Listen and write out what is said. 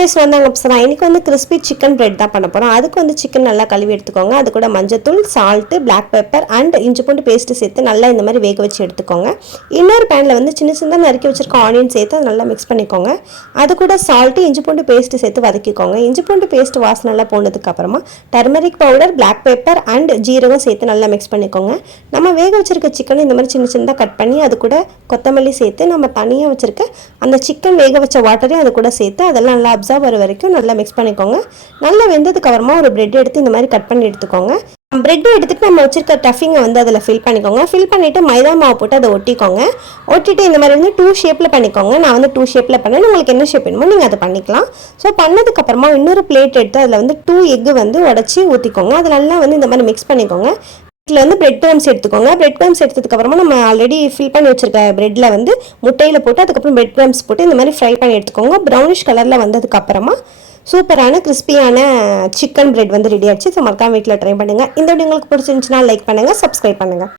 வயசு வந்தாங்க பசங்க இன்னைக்கு வந்து கிறிஸ்பி சிக்கன் பிரெட் தான் பண்ண போகிறோம். அதுக்கு வந்து சிக்கன் நல்லா கழுவி எடுத்துக்கோங்க. அது கூட மஞ்சத்தூள், சால்ட்டு, பிளாக் பெப்பர் அண்ட் இஞ்சி பூண்டு பேஸ்ட்டு சேர்த்து நல்லா இந்த மாதிரி வேக வச்சு எடுத்துக்கோங்க. இன்னொரு பேனில் வந்து சின்ன சின்னதாக நறுக்கி வச்சிருக்க ஆனியன் சேர்த்து அதை நல்லா மிக்ஸ் பண்ணிக்கோங்க. அது கூட சால்ட்டு, இஞ்சி பூண்டு பேஸ்ட்டு சேர்த்து வதக்கிக்கோங்க. இஞ்சி பூண்டு பேஸ்ட் வாசனை நல்லா போனதுக்கப்புறமா turmeric powder, black pepper and ஜீரகம் சேர்த்து நல்லா மிக்ஸ் பண்ணிக்கோங்க. நம்ம வேக வச்சிருக்க சிக்கன் இந்த மாதிரி சின்ன சின்னதாக கட் பண்ணி அது கூட கொத்தமல்லி சேர்த்து நம்ம தனியாக வச்சிருக்க அந்த சிக்கன் வேக வச்ச வாட்டரையும் அது கூட சேர்த்து அதெல்லாம் நல்லா அப்சர்வ் வர வரைக்கும் நல்லா மிக்ஸ் பண்ணிக்கோங்க. நல்லா வெந்ததுக்கு அப்புறமா ஒரு பிரெட் எடுத்து இந்த மாதிரி கட் பண்ணி எடுத்துக்கோங்க. பிரெட் எடுத்துட்டு நம்ம வச்சிருக்க டஃபிங்கை வந்து அதில் ஃபில் பண்ணிக்கோங்க. ஃபில் பண்ணிவிட்டு மைதா மாவு போட்டு அதை ஒட்டிக்கோங்க. ஒட்டிட்டு இந்த மாதிரி வந்து 2 ஷேப்பில் பண்ணிக்கோங்க. நான் வந்து 2 ஷேப்பில் பண்ணேன். உங்களுக்கு என்ன ஷேப் வேணுமோ நீங்கள் அதை பண்ணிக்கலாம். ஸோ பண்ணதுக்கப்புறமா இன்னொரு பிளேட் எடுத்து அதில் வந்து 2 எக்கு வந்து உடச்சி ஊற்றிக்கோங்க. அது நல்லா வந்து இந்த மாதிரி மிக்ஸ் பண்ணிக்கோங்க. இதில் வந்து பிரெட் க்ரம்ஸ் எடுத்துக்கோங்க. பிரெட் க்ரம்ஸ் எடுத்ததுக்கப்புறமா நம்ம ஆல்ரெடி ஃபில் பண்ணி வச்சிருக்க பிரெட்டில் வந்து முட்டையில் போட்டு அதுக்கப்புறம் பிரெட் க்ரம்ஸ் போட்டு இந்த மாதிரி ஃப்ரை பண்ணி எடுத்துக்கோங்க. ப்ரௌனிஷ் கலரில் வந்ததுக்கப்புறமா சூப்பரான கிறிஸ்பியான சிக்கன் பிரெட் வந்து ரெடி ஆச்சு. ஸோ மறக்காம வீட்டில் ட்ரை பண்ணுங்கள். இந்த வீடியோ உங்களுக்கு பிடிச்சிருந்துச்சுன்னா லைக் பண்ணுங்கள், சப்ஸ்கிரைப் பண்ணுங்கள்.